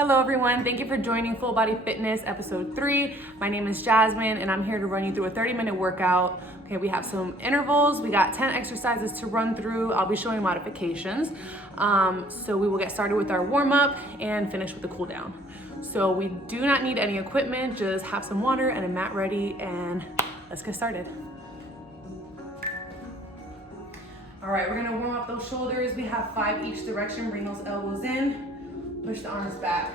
Hello everyone, thank you for joining Full Body Fitness episode 3. My name is Jazmin and I'm here to run you through a 30-minute workout. Okay, we have some intervals, we got 10 exercises to run through. I'll be showing modifications. So we will get started with our warm-up and finish with the cool down. So we do not need any equipment, just have some water and a mat ready and let's get started. All right, we're gonna warm up those shoulders. We have 5 each direction, bring those elbows in. Push the arms back.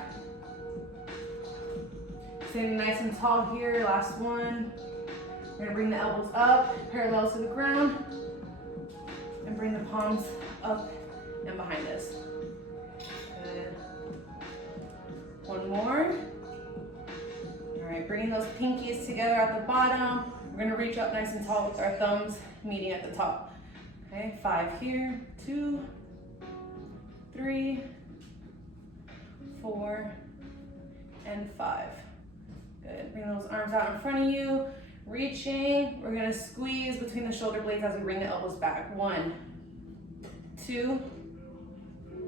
Standing nice and tall here, last one. We're gonna bring the elbows up, parallel to the ground, and bring the palms up and behind us. Good. One more. All right, bringing those pinkies together at the bottom. We're gonna reach up nice and tall with our thumbs meeting at the top. Okay, 5 here, 2, 3, 4, and 5. Good, bring those arms out in front of you. Reaching, we're gonna squeeze between the shoulder blades as we bring the elbows back. 1, 2,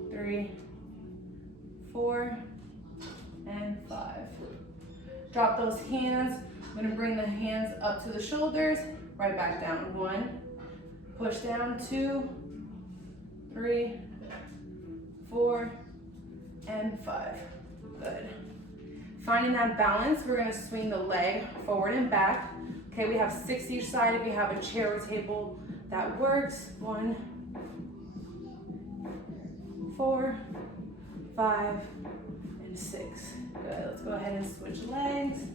3, 4, and 5. Drop those hands. I'm gonna bring the hands up to the shoulders, right back down. 1, push down, 2, 3, 4, and 5. Good. Finding that balance, we're gonna swing the leg forward and back. Okay, we have 6 each side. If you have a chair or table, that works. 1, 4, 5, and 6. Good, let's go ahead and switch legs.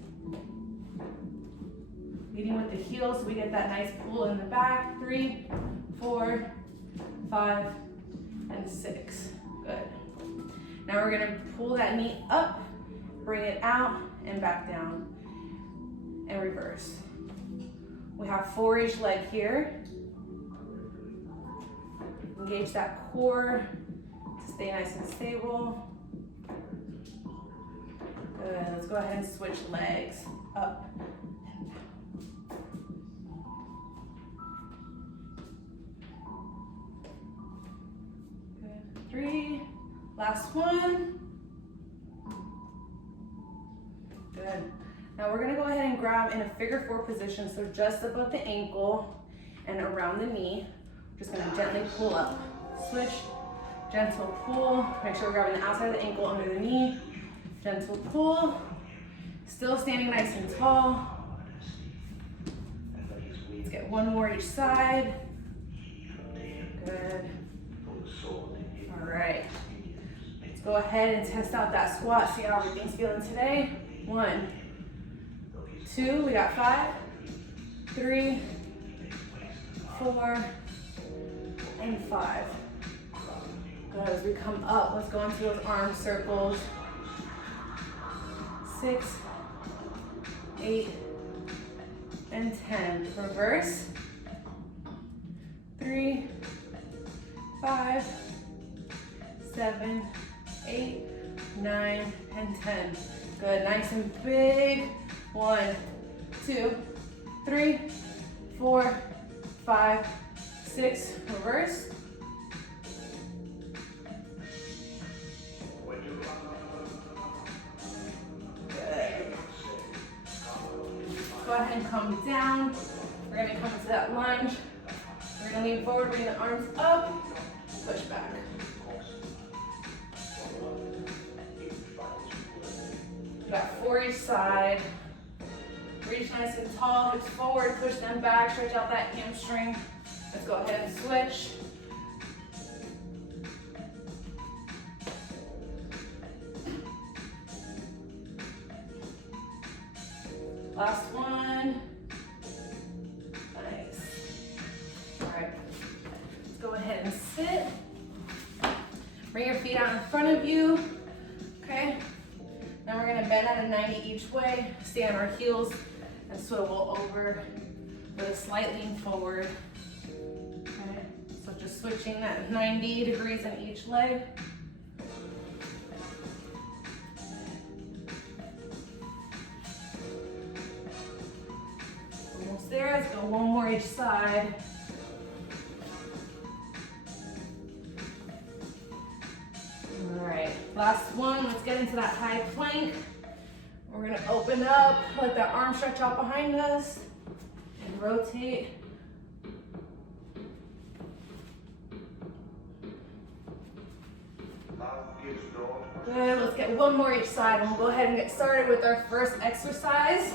Leading with the heels so we get that nice pull in the back. 3, 4, 5, and 6. Good. Now we're gonna pull that knee up, bring it out, and back down, and reverse. We have 4 each leg here. Engage that core to stay nice and stable. Good, let's go ahead and switch legs, up and down. Good, 3. Last one. Good. Now we're gonna go ahead and grab in a figure 4 position, so just above the ankle and around the knee. We're just gonna gently pull up. Switch, gentle pull. Make sure we're grabbing the outside of the ankle under the knee. Gentle pull. Still standing nice and tall. Let's get 1 more each side. Good. All right. Go ahead and test out that squat, see how everything's feeling today. 1, 2, we got 5, 3, 4, and 5. Good, as we come up, let's go into those arm circles. 6, 8, and 10. Reverse. 3, 5, 7, 8, 9, and 10. Good, nice and big. 1, 2, 3, 4, 5, 6. Reverse. Good. Go ahead and come down. We're gonna come to that lunge. We're gonna lean forward, bring the arms up, push back. Got 4 each side. Reach nice and tall, hips forward, push them back, stretch out that hamstring. Let's go ahead and switch. Last one. Nice. All right, let's go ahead and sit. Bring your feet out in front of you, okay? Then we're gonna bend at a 90 each way, stay on our heels, and swivel over with a slight lean forward. Okay, so just switching that 90 degrees in each leg. Almost there, let's go 1 more each side. All right, last one. Let's get into that high plank. We're gonna open up, let that arm stretch out behind us, and rotate. Good, let's get one more each side, and we'll go ahead and get started with our first exercise.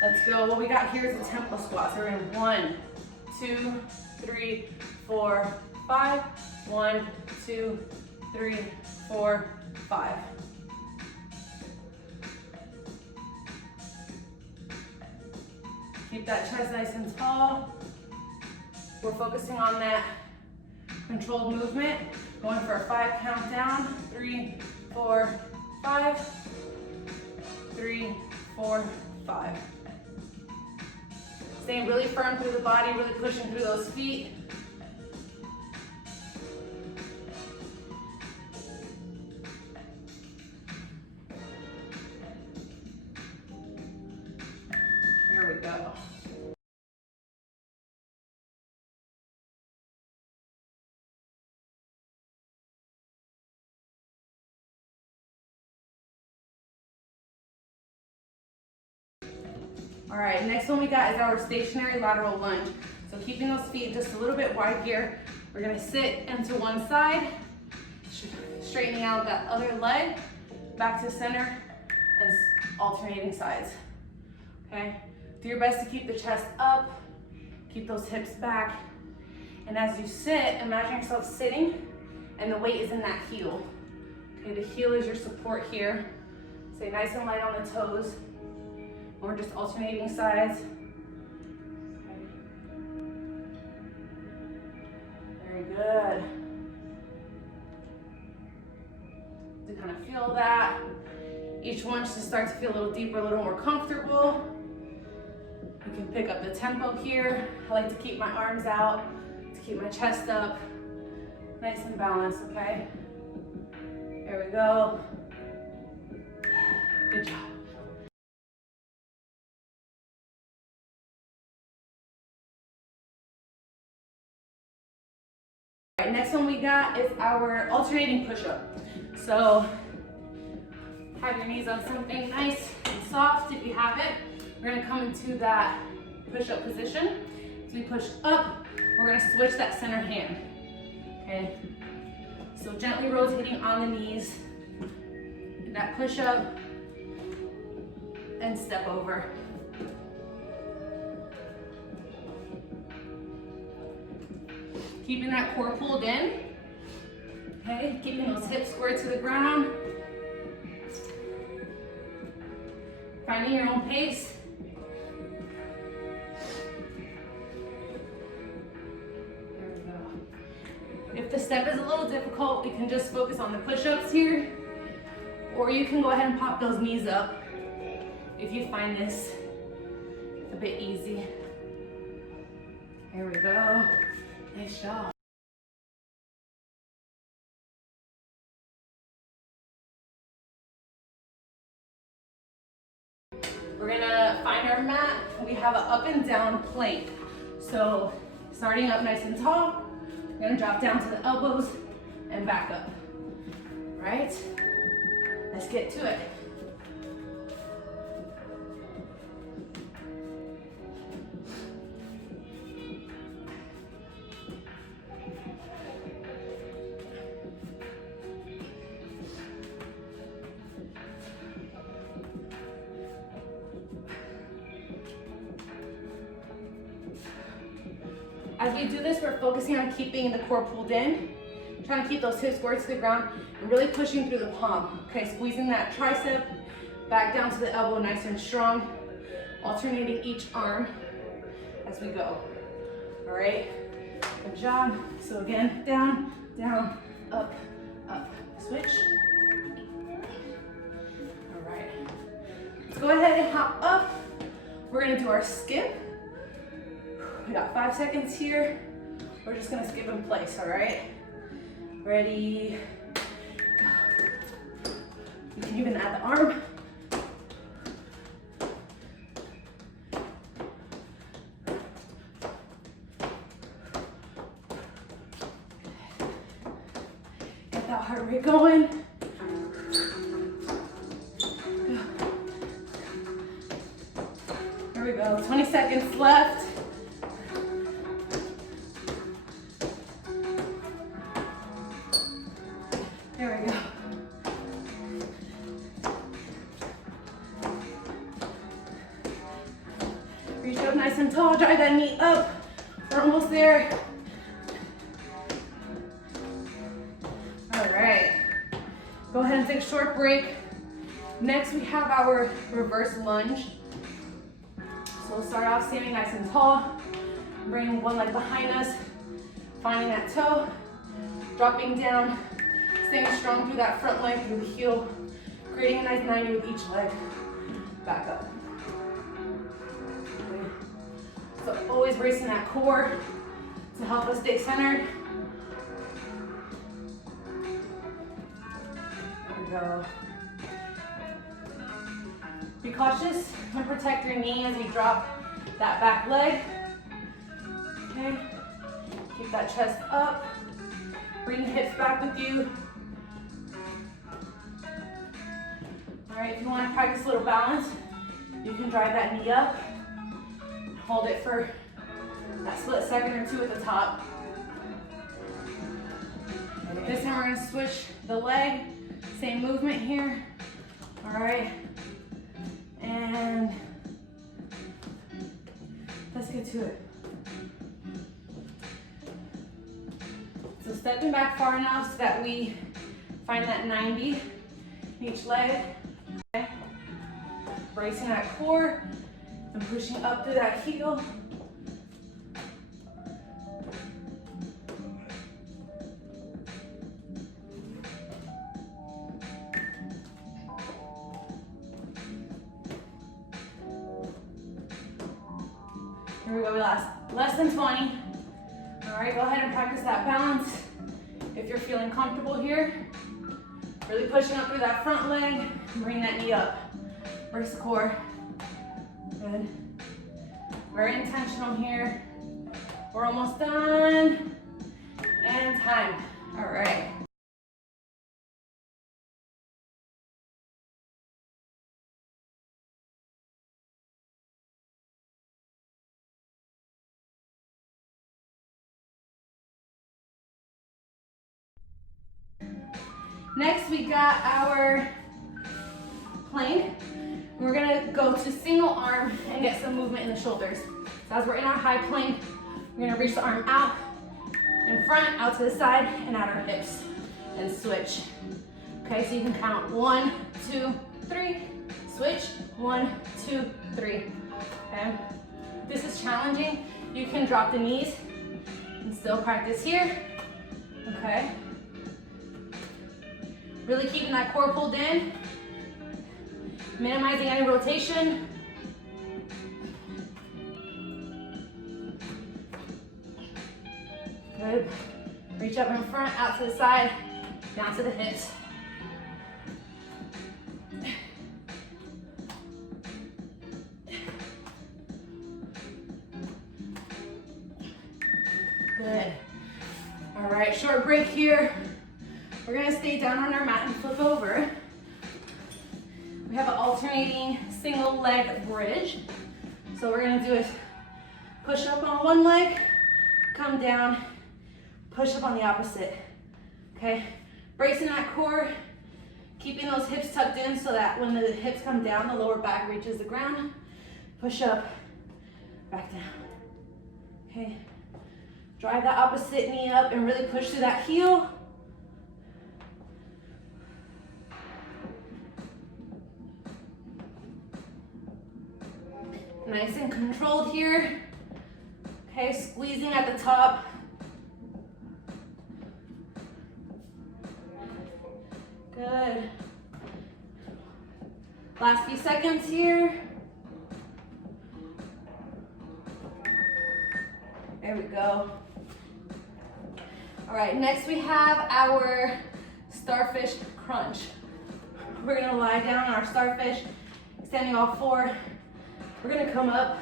Let's go. What we got here is a tempo squat. So we're in 1, 2, 3, 4, 5. 1, 2, 3, 4, 5. Keep that chest nice and tall. We're focusing on that controlled movement. Going for a 5 count down. 3, 4, 5. 3, 4, 5. Staying really firm through the body, really pushing through those feet. Here we go. All right, next one we got is our stationary lateral lunge. So keeping those feet just a little bit wide here. We're gonna sit into one side, straightening out that other leg, back to center, and alternating sides, okay? Do your best to keep the chest up, keep those hips back, and as you sit, imagine yourself sitting, and the weight is in that heel. Okay, the heel is your support here. Stay nice and light on the toes. We're just alternating sides. Okay. Very good. To kind of feel that. Each one should start to feel a little deeper, a little more comfortable. You can pick up the tempo here. I like to keep my arms out, to keep my chest up. Nice and balanced, okay? There we go. Good job. All right, next one we got is our alternating push-up. So have your knees on something nice and soft if you have it. We're gonna come into that push-up position. As we push up, we're gonna switch that center hand, okay? So gently rotating on the knees, that push-up, and step over. Keeping that core pulled in, okay? Keeping those hips squared to the ground. Finding your own pace. There we go. If the step is a little difficult, we can just focus on the push-ups here, or you can go ahead and pop those knees up if you find this a bit easy. There we go. Nice job. We're gonna find our mat. We have an up and down plank. So starting up nice and tall, we're gonna drop down to the elbows and back up. All right, let's get to it. As we do this, we're focusing on keeping the core pulled in, trying to keep those hips squared to the ground, and really pushing through the palm. Okay, squeezing that tricep, back down to the elbow, nice and strong, alternating each arm as we go. All right, good job. So again, down, down, up, up, switch. All right, let's go ahead and hop up. We're gonna do our skip. We got 5 seconds here. We're just gonna skip in place, all right? Ready, go. You can even add the arm. that heart rate going. Here we go, 20 seconds left. There we go. Reach up nice and tall, drive that knee up. We're almost there. All right, go ahead and take a short break. Next, we have our reverse lunge. So we'll start off standing nice and tall, bringing one leg behind us, finding that toe, dropping down, staying strong through that front leg, through the heel, creating a nice 90 with each leg. Back up. Okay. So always bracing that core to help us stay centered. There we go. Be cautious and protect your knee as you drop that back leg. Okay. Keep that chest up. Bring the hips back with you. All right, if you want to practice a little balance, you can drive that knee up. Hold it for that split second or two at the top. This time we're going to switch the leg. Same movement here. All right. And let's get to it. So stepping back far enough so that we find that 90 in each leg. Okay. Bracing that core and pushing up through that heel. Here we go, we last less than 20. All right, go ahead and practice that balance. If you're feeling comfortable here, really pushing up through that front leg, and bring that knee up. Brace the core. Good. Very intentional here. We're almost done. And time. All right. Next, we got our plank. We're gonna go to single arm and get some movement in the shoulders. So as we're in our high plank, we're gonna reach the arm out, in front, out to the side, and at our hips, and switch. Okay, so you can count 1, 2, 3, switch, 1, 2, 3, okay? If this is challenging, you can drop the knees and still practice here, okay? Really keeping that core pulled in, minimizing any rotation. Good. Reach up in front, out to the side, down to the hips. Good. All right, short break here. We're gonna stay down on our mat and flip over. We have an alternating single leg bridge. So we're gonna do is push up on one leg, come down, push up on the opposite, okay? Bracing that core, keeping those hips tucked in so that when the hips come down, the lower back reaches the ground. Push up, back down, okay? Drive that opposite knee up and really push through that heel. Nice and controlled here. Okay, squeezing at the top. Good. Last few seconds here. There we go. All right, next we have our Starfish Crunch. We're gonna lie down on our starfish, extending all four. We're gonna come up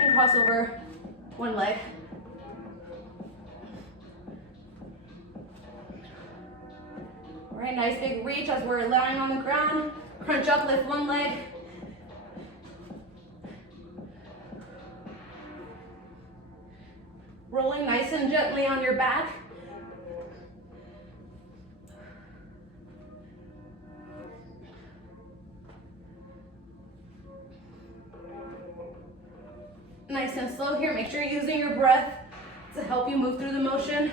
and cross over one leg. Okay, nice big reach as we're lying on the ground. Crunch up, lift one leg. Rolling nice and gently on your back. Nice and slow here. Make sure you're using your breath to help you move through the motion.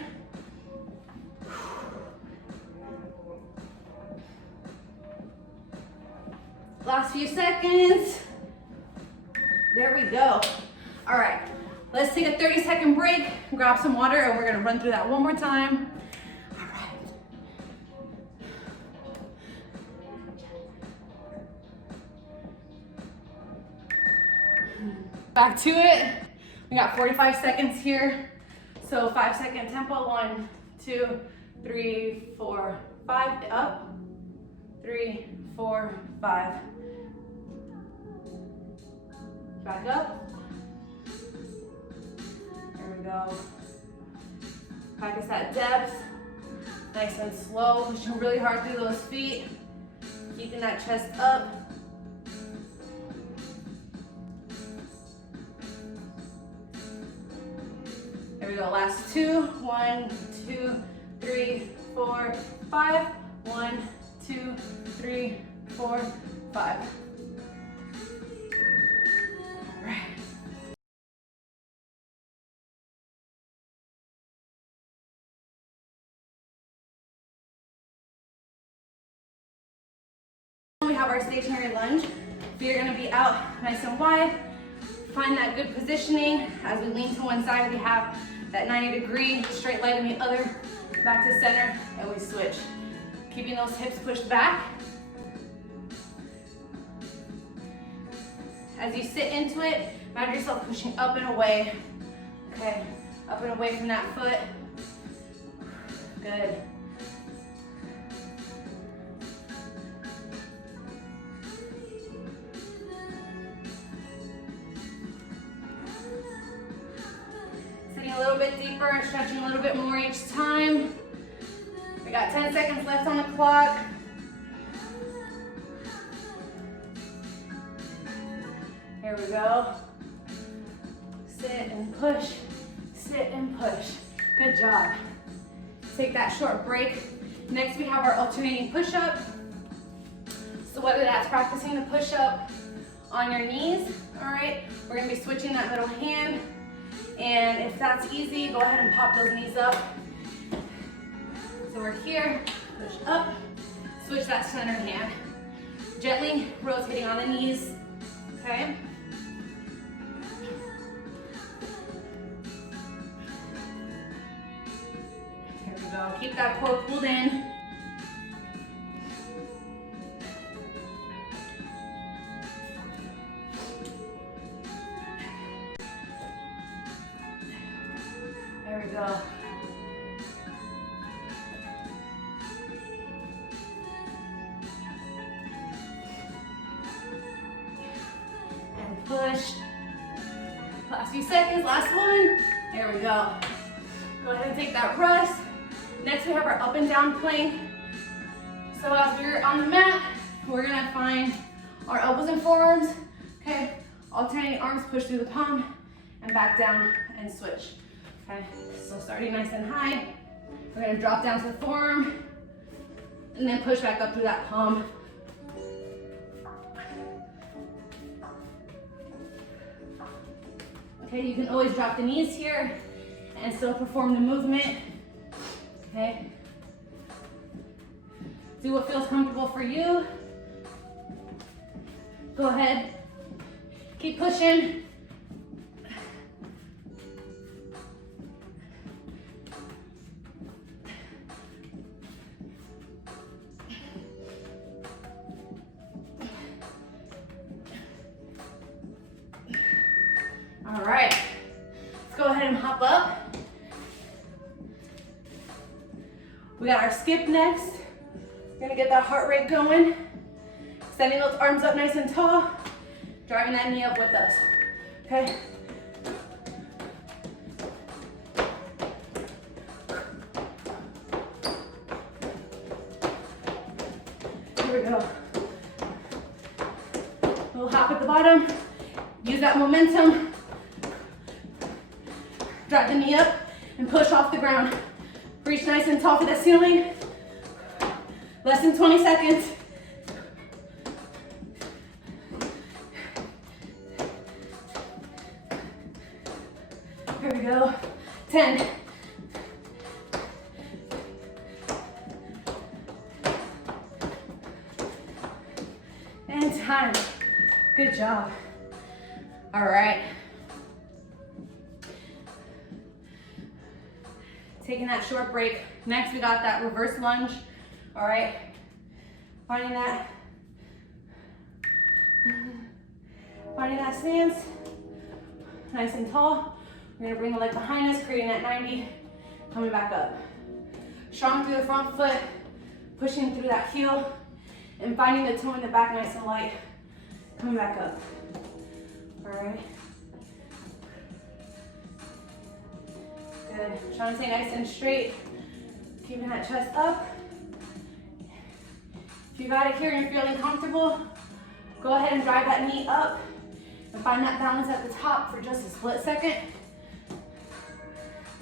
Last few seconds. There we go. All right, let's take a 30-second break, grab some water, and we're gonna run through that one more time. All right. Back to it. We got 45 seconds here. So 5-second tempo, 1, 2, 3, 4, 5, up, 3, 4, 5. Back up. There we go. Practice that depth. Nice and slow, pushing really hard through those feet. Keeping that chest up. There we go, last 2. 1, 2, 3, 4, 5. 1, 2, 3, 4, 5. All right. We have our stationary lunge. Feet are gonna be out nice and wide. Find that good positioning. As we lean to one side, we have that 90-degree straight leg in the other, back to center, and we switch. Keeping those hips pushed back. As you sit into it, imagine yourself pushing up and away. Okay, up and away from that foot. Good. Sitting a little bit deeper, stretching a little bit more each time. We got 10 seconds left on the clock. Here we go. Sit and push, sit and push. Good job. Take that short break. Next we have our alternating push-up. So whether that's practicing the push-up on your knees, all right, we're gonna be switching that middle hand. And if that's easy, go ahead and pop those knees up. So we're here, push up, switch that center hand. Gently rotating on the knees, okay? Here we go, keep that core pulled in. There we go. And push. Last few seconds, last one. There we go. Go ahead and take that rest. Next we have our up and down plank. So as we're on the mat, we're gonna find our elbows and forearms. Okay, alternating arms, push through the palm and back down and switch. Okay, so starting nice and high, we're gonna drop down to the forearm and then push back up through that palm. Okay, you can always drop the knees here and still perform the movement. Okay, do what feels comfortable for you. Go ahead, keep pushing. All right, let's go ahead and hop up. We got our skip next. We're gonna get that heart rate going. Extending those arms up nice and tall. Driving that knee up with us, okay? bottom. Use that momentum. Drive the knee up and push off the ground. Reach nice and tall for the ceiling. Less than 20 seconds. Here we go. 10. And time. Good job. All right. Taking that short break. Next, we got that reverse lunge. All right. Finding that stance. Nice and tall. We're gonna bring the leg behind us, creating that 90. Coming back up. Strong through the front foot. Pushing through that heel. And finding the toe in the back nice and light. Coming back up. All right. Good. Trying to stay nice and straight. Keeping that chest up. If you got it here and you're feeling comfortable, go ahead and drive that knee up and find that balance at the top for just a split second.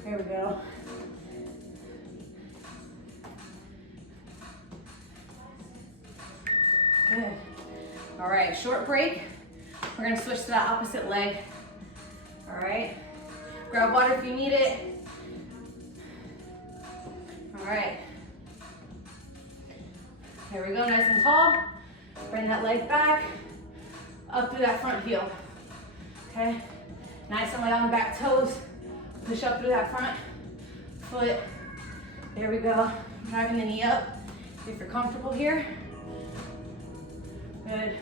There we go. Good. All right, short break. We're gonna switch to that opposite leg. All right. Grab water if you need it. All right. Here we go, nice and tall. Bring that leg back, up through that front heel. Okay? Nice and light on the back toes. Push up through that front foot. There we go. Driving the knee up if you're comfortable here. Good.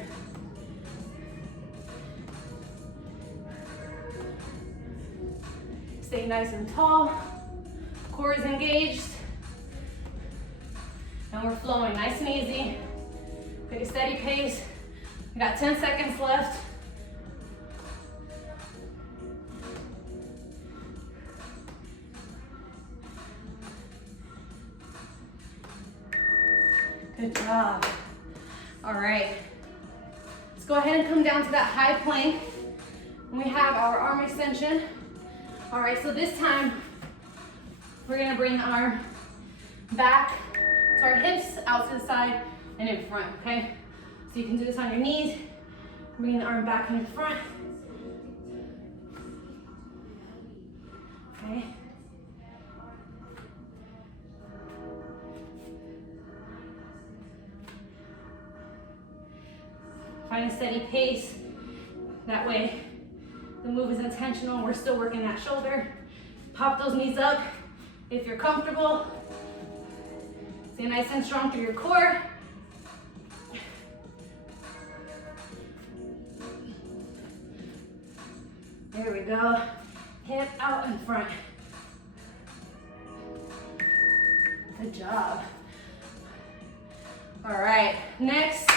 Stay nice and tall. Core is engaged. And we're flowing nice and easy. Take a steady pace. We got 10 seconds left. Good job. All right. Let's go ahead and come down to that high plank. We have our arm extension. All right, so this time we're gonna bring the arm back to our hips, out to the side and in front, okay? So you can do this on your knees, bringing the arm back and in front. Okay. Find a steady pace. That way the move is intentional and we're still working that shoulder. Pop those knees up if you're comfortable. Stay nice and strong through your core. There we go. Hip out in front. Good job. All right, next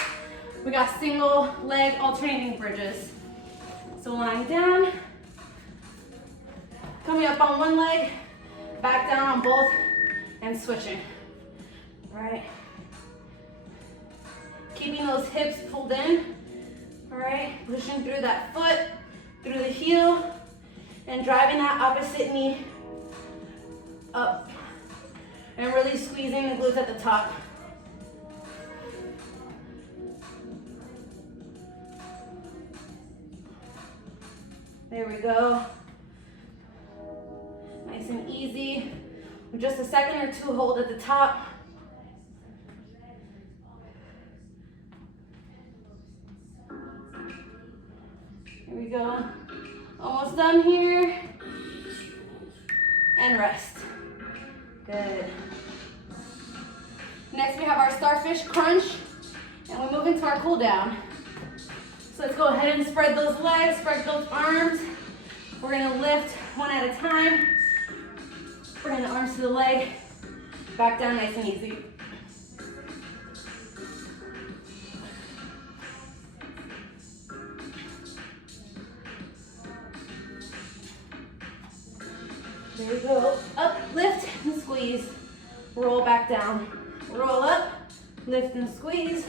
we got single leg alternating bridges. So lying down, coming up on one leg, back down on both, and switching. All right. Keeping those hips pulled in. All right, pushing through that foot, through the heel, and driving that opposite knee up. And really squeezing the glutes at the top. There we go. Nice and easy. With just a second or two, hold at the top. Here we go. Almost done here. And rest. Good. Next we have our Starfish Crunch, and we move into our cool down. So let's go ahead and spread those legs, spread those arms. We're gonna lift one at a time. Bring the arms to the leg, back down nice and easy. There we go. Up, lift, and squeeze. Roll back down. Roll up, lift and squeeze,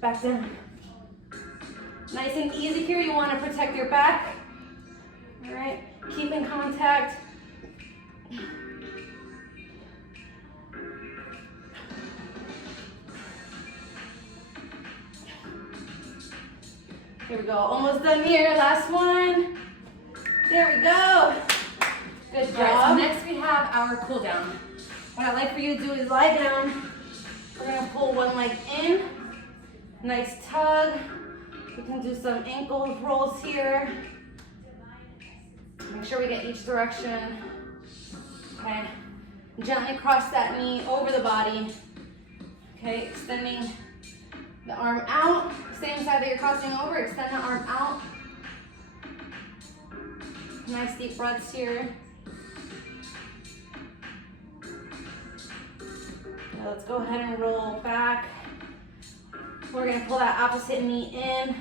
back down. Nice and easy here. You want to protect your back. All right, keep in contact. Here we go, almost done here, last one. There we go. Good job. Right, so next we have our cool down. What I'd like for you to do is lie down. We're gonna pull one leg in, nice tug. We can do some ankle rolls here. Make sure we get each direction. Okay, gently cross that knee over the body. Okay, extending the arm out. Same side that you're crossing over, extend the arm out. Nice deep breaths here. Now let's go ahead and roll back. We're gonna pull that opposite knee in.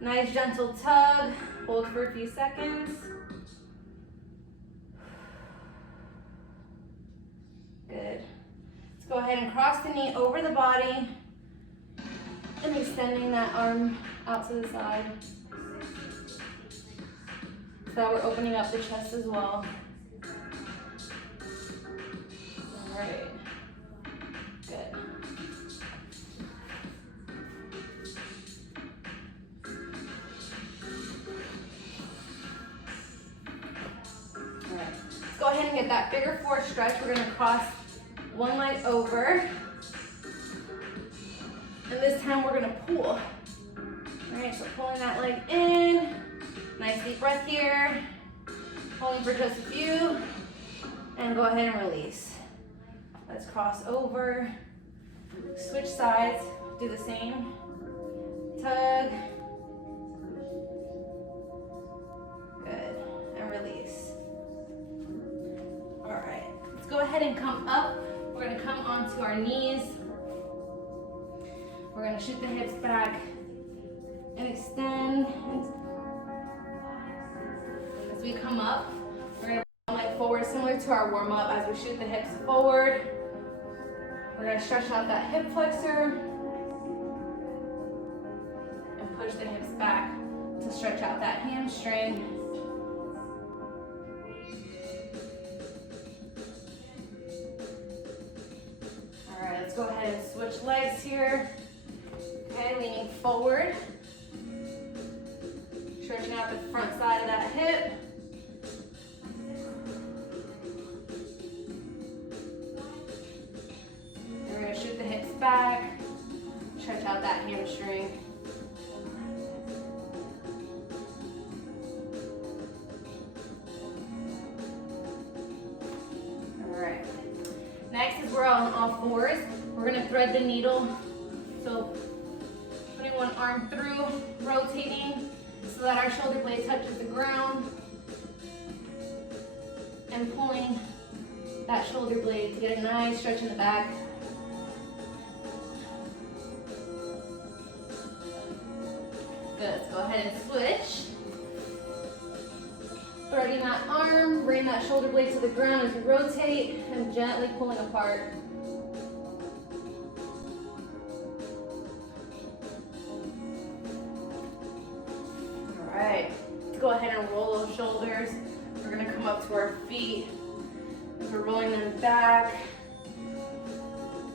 Nice gentle tug. Hold for a few seconds. Good. Let's go ahead and cross the knee over the body and extending that arm out to the side. So we're opening up the chest as well. All right. Good. All right. Let's go ahead and get that figure four stretch. We're going to cross one leg over. And this time we're gonna pull. All right, so pulling that leg in. Nice deep breath here. Holding for just a few. And go ahead and release. Let's cross over. Switch sides, do the same. Tug. Good, and release. All right, let's go ahead and come up. We're gonna come onto our knees. We're gonna shoot the hips back and extend. As we come up, we're gonna bring the leg forward, similar to our warm up. As we shoot the hips forward, we're gonna stretch out that hip flexor and push the hips back to stretch out that hamstring. All right, let's go ahead and switch legs here. Okay, leaning forward, stretching out the front side of that hip. And we're going to shoot the hips back, stretch out that hamstring. All right. Next is we're on all fours. We're going to thread the needle. So putting one arm through, rotating so that our shoulder blade touches the ground, and pulling that shoulder blade to get a nice stretch in the back. Good, let's go ahead and switch. Threading that arm, bring that shoulder blade to the ground as you rotate, and gently pulling apart. Go ahead and roll those shoulders. We're gonna come up to our feet. As we're rolling them back.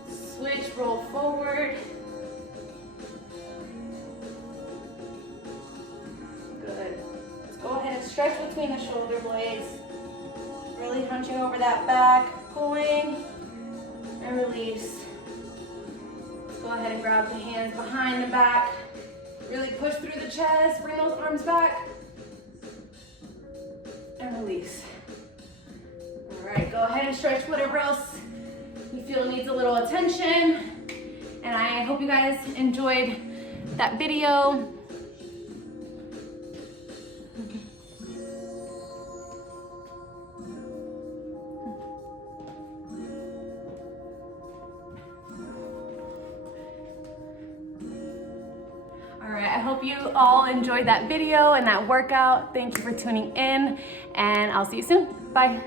Switch, roll forward. Good. Let's go ahead and stretch between the shoulder blades. Really hunching over that back, pulling, and release. Let's go ahead and grab the hands behind the back. Really push through the chest, bring those arms back. And release. All right, go ahead and stretch whatever else you feel needs a little attention. And I hope you guys enjoyed that video. I hope you all enjoyed that video and that workout. Thank you for tuning in, and I'll see you soon. Bye.